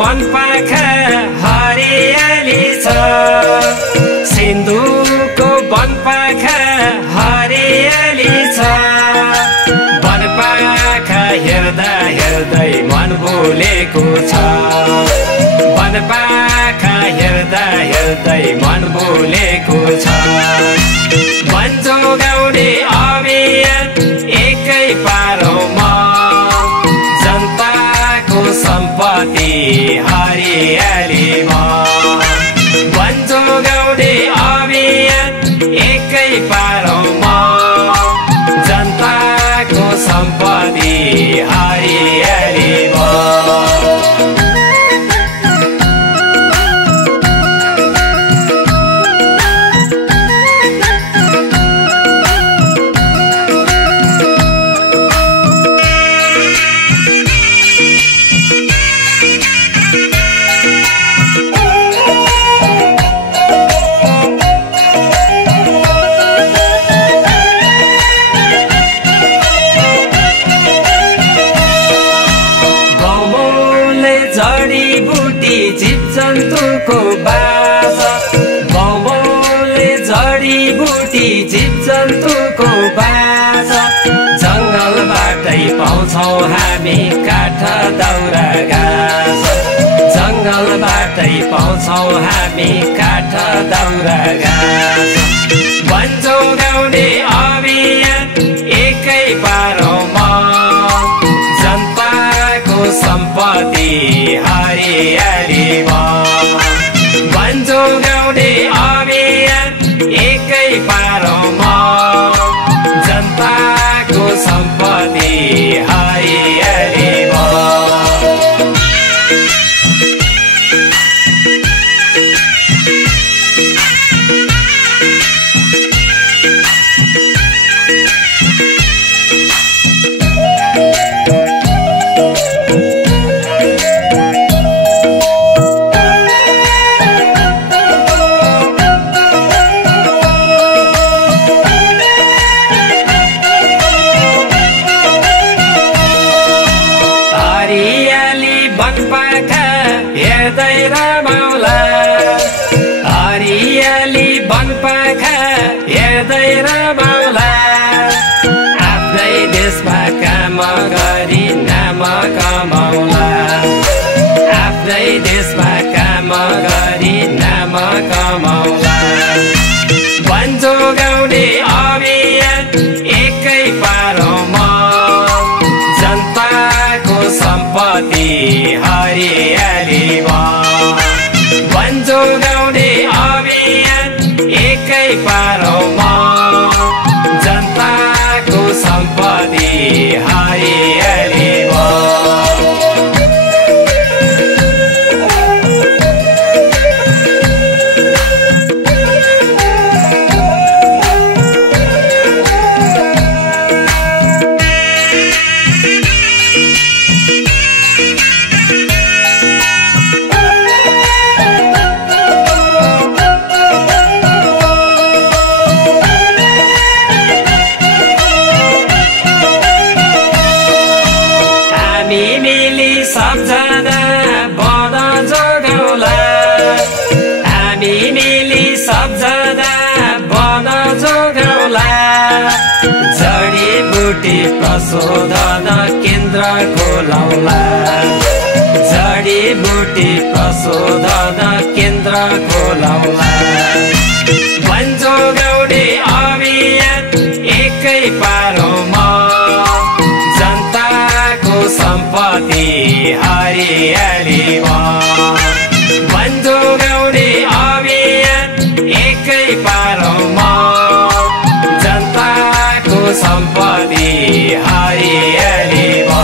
वनपाखा हरियाली छ सिन्धुको वनपाखा हरियाली छ वनपाखा हेर्दा हेर्दै मन बोलेको छ वनपाखा हेर्दा हेर्दै मन बोलेको छ वन जोगाउने अभियान एकै पारोमा जनताको सम्पत्ति हरियालीमा वन जोगाउने अभियान एकै पारोमा जनताको सम्पत्ति हरियालीमा जडीबुटी जीवजन्तुको बास गाउँले जडीबुटी जीवजन्तुको बास जङ्गलबाटै पाउँछौँ हामी काठ दाउरा घाँस जङ्गलबाटै पाउँछौँ हामी काठ दाउरा घाँस वन जोगाउने अभियान एकै पारोमा जनताको सम्पत्ति हरियालीमा वन जोगाउने अभियान एकै पारोमा जनताको सम्पत्ति हरियालीमा वनपाखा हेर्दै रमाउला हरियाली वनपाखा हेर्दै रमाउला आफ्नै देशमा काम गरी नाम कमाउला आफ्नै देशमा काम गरी नाम कमाउला वन जोगाउने अभियान एकै पारोमा जनताको सम्पत्ति हरियालीमा वन जोगाउने अभियान एकै पारोमा जनताको सम्पत्ति हरियालीमा सबजना वन जोगाउला हामी मिली सबजना वन जोगाउला जडीबुटी प्रशोधन केन्द्र खोलाउला जडीबुटी प्रशोधन केन्द्र खोलाउला वन जोगाउने अभियान एकै पारोमा जनताको सम्पत्ति हरियालीमा वन जोगाउने अभियान एकै पारोमा जनताको सम्पत्ति हरियालीमा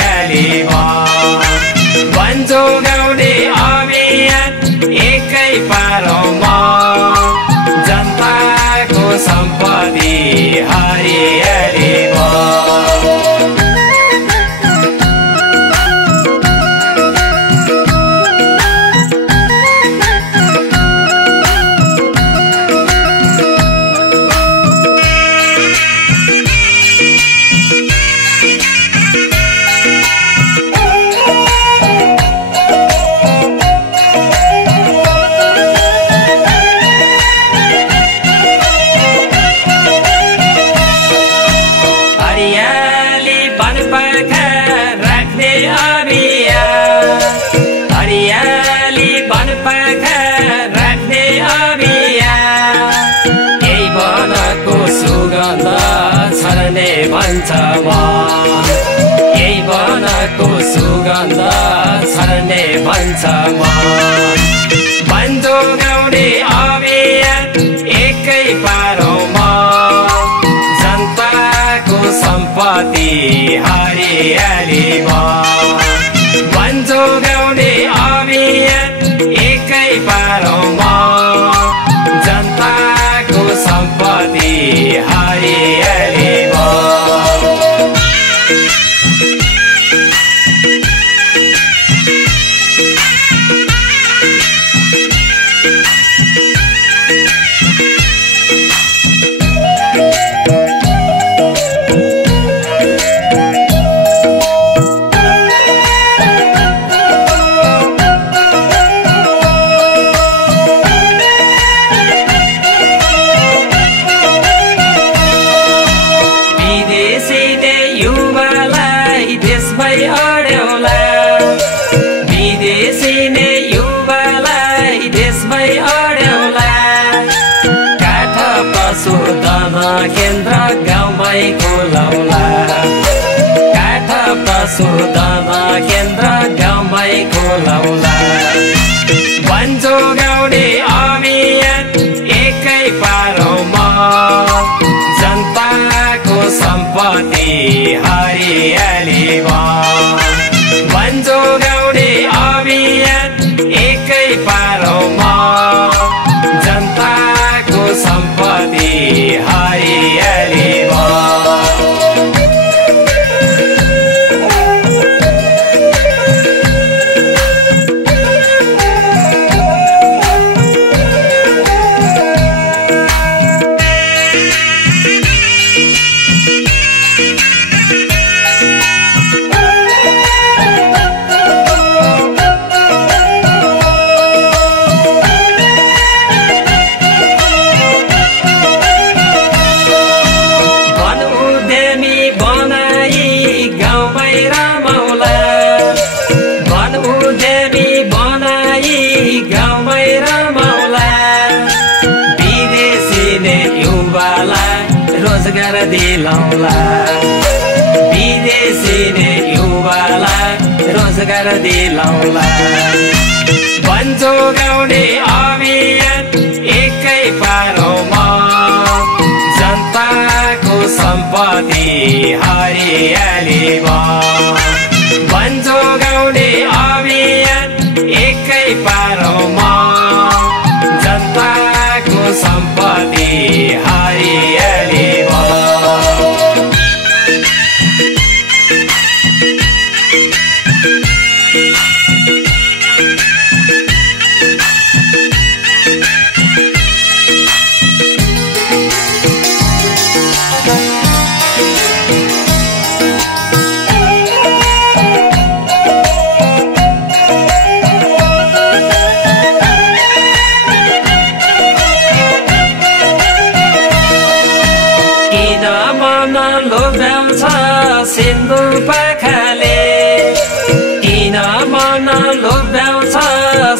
हरियाली वन जोगाउने अभियान एकै पारोमा जनताको सम्पत्ति हरियाली यही वनको सुगन्ध छर्ने भन्छ वन जोगाउने अभियान एकै पारोमा जनताको सम्पत्ति हरियाली वन जोगाउने अभियान एकै पारोमा जनताको सम्पत्ति हरियाली केन्द्र गाउँमै खोलौला काठ पशुधन केन्द्र गाउँमै खोलौला वन जोगाउने अभियान एकै पारोमा जनताको सम्पत्ति हरियाली वन जोगाउने अभियान एकै पारोमा जनताको सम्पत्ति हरियाली रोजगार दिलाउला विदेशीले युवालाई रोजगार दिलाउला वन जोगाउने अभियान एकै पारोमा जनताको सम्पत्ति हरियाली वन जोगाउने अभियान एकै पारोमा जनताको सम्पत्ति हरियाली सिन्दुर पाखाले किन मन लोभ्याउँछ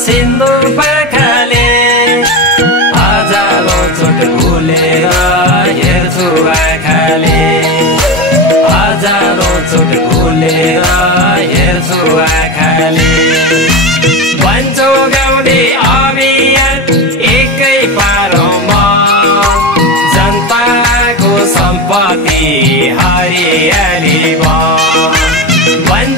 सिन्दुर पाखाले हजारौं चोट भुलेर हेर्छु आँखाले हजारौं चोट भुलेर हेर्छु आँखाले वन जोगाउने अभियान एकै पारोमा जनताको सम्पत्ति हरियाली वन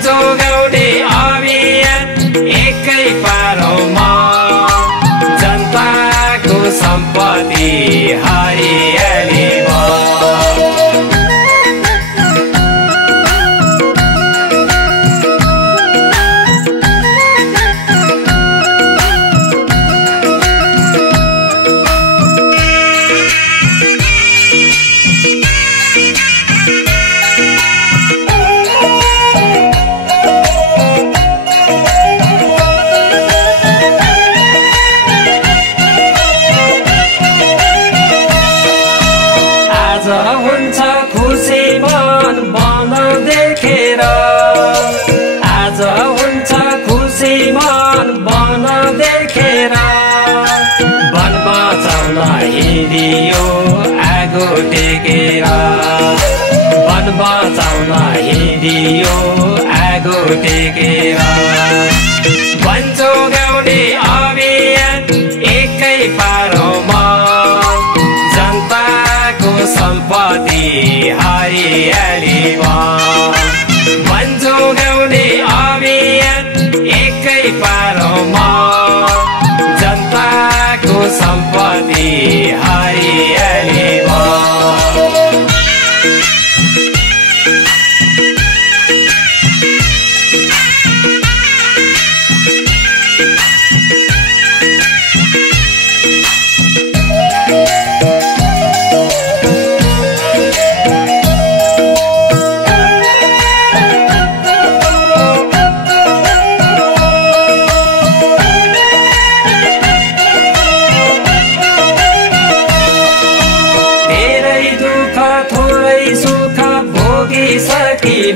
रेडियो आगो टेकेर वनजोगाउने अभियान एकै पारोमा जनताको सम्पत्ति हरियालीमा वनजोगाउने अभियान एकै पारोमा जनताको सम्पत्ति हरियालीमा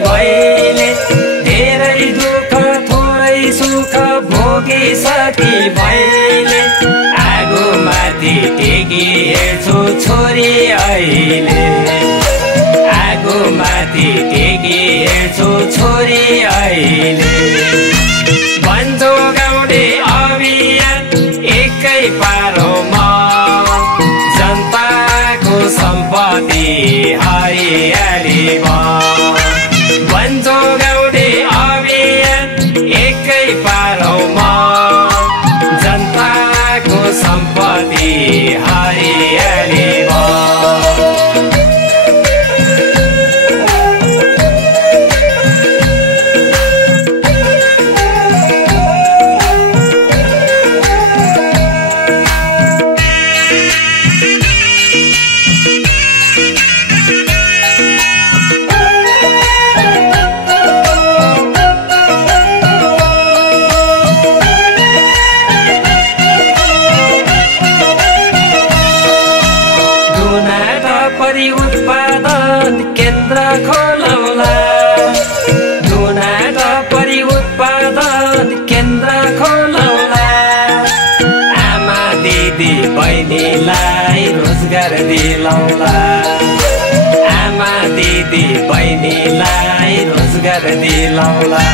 भइले धेरै दुःख थोरै सुख भोगिसकी भइले आगो माथि टेकी हेर्छु छोरी अहिले आगो माथि टेकी हेर्छु छोरी अहिले वनजोगाउने अभियान एकै पारोमा जनताको सम्पत्ति हरियालीमा वनजोगाउने अभियान एकै पारोमा जनताको सम्पत्ति हरियालीमा उत्पादन केन्द्र खोलौला दुनाट परि उत्पादन केन्द्र खोलौला आमा दिदी बहिनीलाई रोजगार दिलौला आमा दिदी बहिनीलाई रोजगार दिलौला